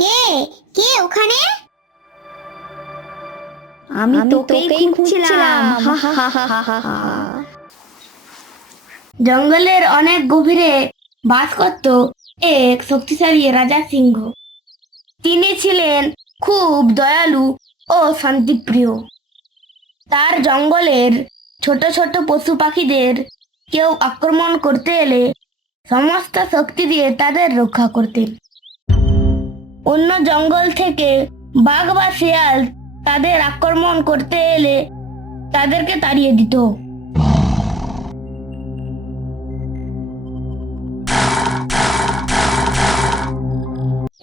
কে কে ওখানে? আমি তোকেই খুঁজছিলাম। হা হা হা হা হা হা। জঙ্গলের অনেক গভীরে বাস করত এক শক্তিশালী রাজা সিংহ। তিনি ছিলেন খুব দয়ালু ও শান্তিপ্রিয়। তার জঙ্গলের ছোট ছোট পশু পাখিদের কেউ আক্রমণ করতে এলে সমস্ত শক্তি দিয়ে তাদের রক্ষা করতেন। অন্য জঙ্গল থেকে বাঘ বা শিয়াল তাদের আক্রমণ করতে এলে তাদেরকে তাড়িয়ে দিত।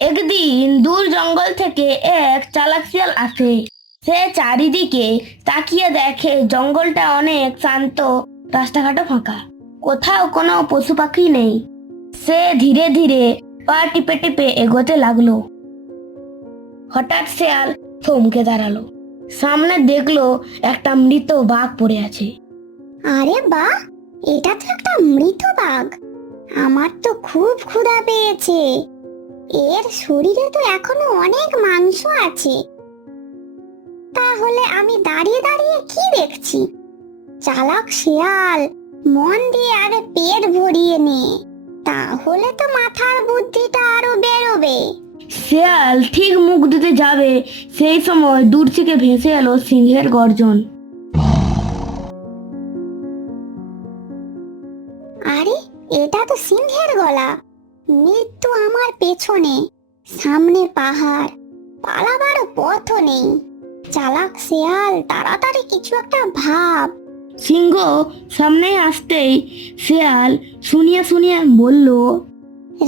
একদিন দূর জঙ্গল থেকে এক চালাক শিয়াল আসে। সে চারিদিকে তাকিয়ে দেখে জঙ্গলটা অনেক শান্ত, রাস্তাঘাটও ফাঁকা, কোথাও কোনো পশু পাখি নেই। সে ধীরে ধীরে পা টিপে টিপে এগোতে লাগলো। হঠাৎ শিয়াল থমকে দাঁড়ালো। সামনে দেখলো একটা মৃত বাঘ পড়ে আছে। আরে বাহ, এটা তো একটা মৃত বাঘ। আমার তো খুব ক্ষুধা পেয়েছে। এর শরীরে তো এখনো অনেক মাংস আছে। তাহলে আমি দাঁড়িয়ে দাঁড়িয়ে কি দেখছি? চালাক শিয়াল, মন দিয়ে আগে পেট ভরিয়ে নে, তাহলে তো মাথার বুদ্ধিটা আরো বেরোবে। শিয়াল ঠিক মুখ দিতে যাবে, সেই সময় দূর থেকে ভেসে এলো সিংহের গর্জন। আরে, এটা তো সিংহের গলা। মৃত্যু আমার পেছনে, সামনে পাহাড়, পালাবারও পথও নেই। চালাক শিয়াল, তাড়াতাড়ি কিছু একটা ভাব। সিংহ সামনে আসতেই শিয়াল শুনিয়ে শুনিয়ে বলল,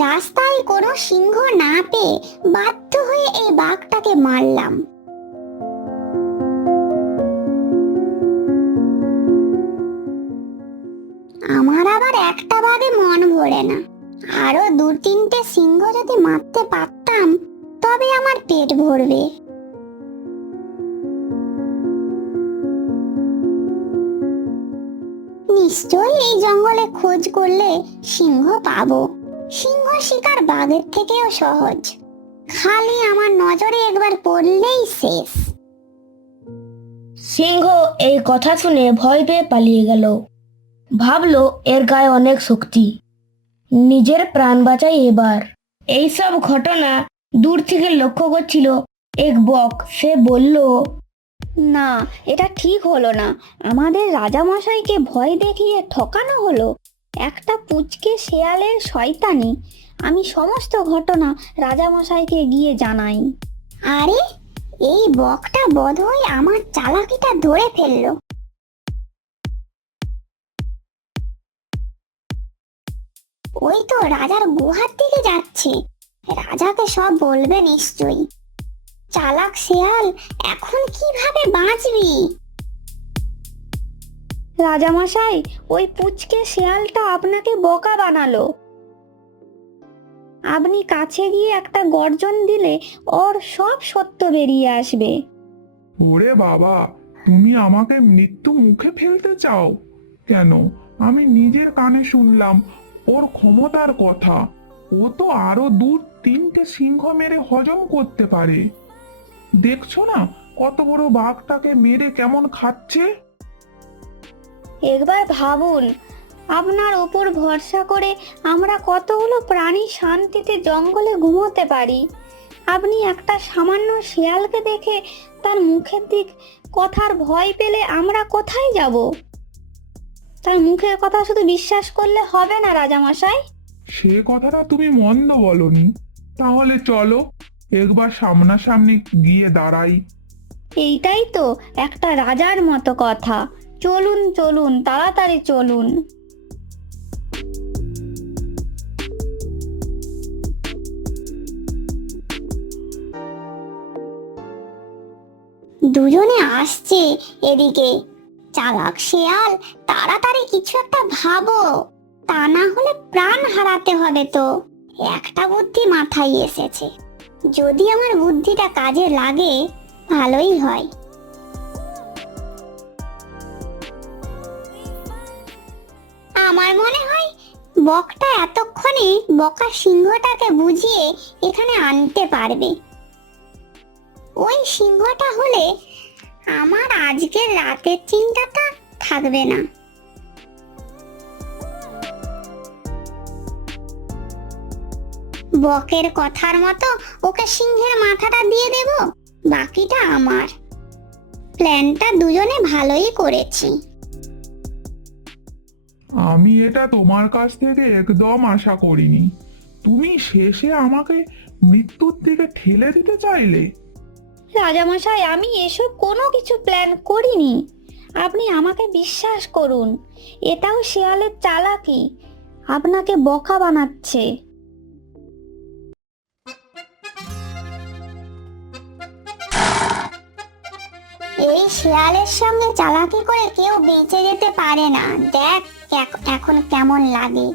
রাস্তায় কোনো সিংহ না পেয়ে বাধ্য হয়ে এই বাঘটাকে মারলাম। আমার আবার একটা বাঘে মন ভরে না। আরো দু তিনটে সিংহ যদি মারতে পারতাম তবে আমার পেট ভরবে। নিশ্চয়ই এই জঙ্গলে খোঁজ করলে সিংহ পাবো। সিংহ শিকার বাঘের থেকেও সহজ, খালি আমার নজরে একবার পড়লেই শেষ। সিংহ এই কথা শুনে ভয় পেয়ে পালিয়ে গেল। ভাবলো এর গায়ে অনেক শক্তি, নিজের প্রাণ বাঁচাই এবার। এইসব ঘটনা দূর থেকে লক্ষ্য করছিল এক বক। সে বলল, না, এটা ঠিক হলো না। আমাদের রাজামশাইকে ভয় দেখিয়ে ঠকানো হলো। একটা পুচকে শেয়ালের শয়তানি। আমি সমস্ত ঘটনা রাজামশাইকে গিয়ে জানাই। আরে, এই বকটা বোধহয় আমার চালাকিটা ধরে ফেললো। ওই তো রাজার গুহার দিকে যাচ্ছে। রাজাকে সব বলবে নিশ্চয়ই। চালাক শিয়াল, এখন কিভাবে বাঁচবি? রাজামশাই, ওই পুচকে শেয়ালটা আপনাকে বোকা বানালো। আপনি কাছে গিয়ে একটা গর্জন দিলে ওর সব সত্য বেরিয়ে আসবে। ওরে বাবা, তুমি আমাকে মৃত্যু মুখে ফেলতে চাও কেন? আমি নিজের কানে শুনলাম ওর ক্ষমতার কথা। ও তো আরো দু তিনটে সিংহ মেরে হজম করতে পারে। দেখছো না কত বড় বাঘটাকে মেরে কেমন খাচ্ছে? একবার ভাবুন, আপনার ওপর ভরসা করে আমরা কতগুলো প্রাণী শান্তিতে জঙ্গলে ঘুমোতে পারি। আপনি একটা সামান্য শেয়ালকে দেখে তার মুখের দিক কথার ভয় পেলে আমরা কোথায় যাব? তার মুখের কথা শুধু বিশ্বাস করলে হবে না রাজামশাই। সে কথাটা তুমি মন্দ বলনি। তাহলে চলো একবার সামনাসামনি গিয়ে দাঁড়াই। এইটাই তো একটা রাজার মতো কথা। চলুন চলুন, তাড়াতাড়ি চলুন। দুজনে আসছে এদিকে। চালাক শিয়াল, তাড়াতাড়ি কিছু একটা ভাবো, তা না হলে প্রাণ হারাতে হবে তো। একটা বুদ্ধি মাথায় এসেছে, যদি আমার বুদ্ধিটা কাজে লাগে ভালোই হয়। আমার মনে হয় বকটা এতক্ষণে বকা সিংহটাকে বুঝিয়ে এখানে আনতে পারবে। ওই সিংহটা হলে আমার আজকের রাতের চিন্তাটা থাকবে না। বকের কথার মতো ওকে সিংহের মাথাটা দিয়ে দেব, বাকিটা আমার। প্ল্যানটা দুজনে ভালোই করেছি। আমি এটা তোমার কাছ থেকে একদম আশা করিনি। তুমি শেষে আমাকে মৃত্যুর দিকে ঠেলে দিতে চাইলে। রাজামশাই, আমি এসব কোনো কিছু প্ল্যান করিনি। আপনি আমাকে বিশ্বাস করুন, এটাও শেয়ালের চালাকি, আপনাকে বোকা বানাচ্ছে। এই শেয়ালের সঙ্গে চালাকি করে কেউ বেঁচে যেতে পারে না। দেখ এখন কেমন লাগে।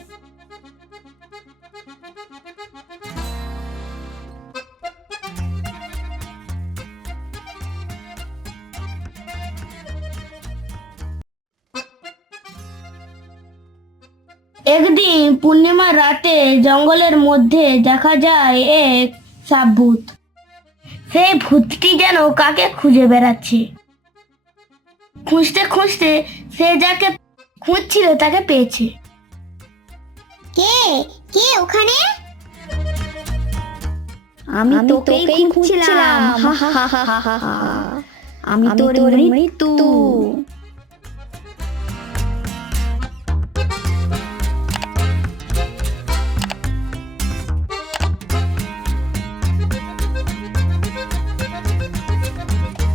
একদিন পূর্ণিমার রাতে জঙ্গলের মধ্যে দেখা যায় এক সাপ ভূত। সেই ভূতটি যেন কাকে খুঁজে বেড়াচ্ছে। খুঁজতে খুঁজতে সে যাকে খুঁজছিল তাকে পেয়েছে। কে কে ওখানে? আমি তোকেই খুঁজছিলাম। আমি তোর মৃত্যু।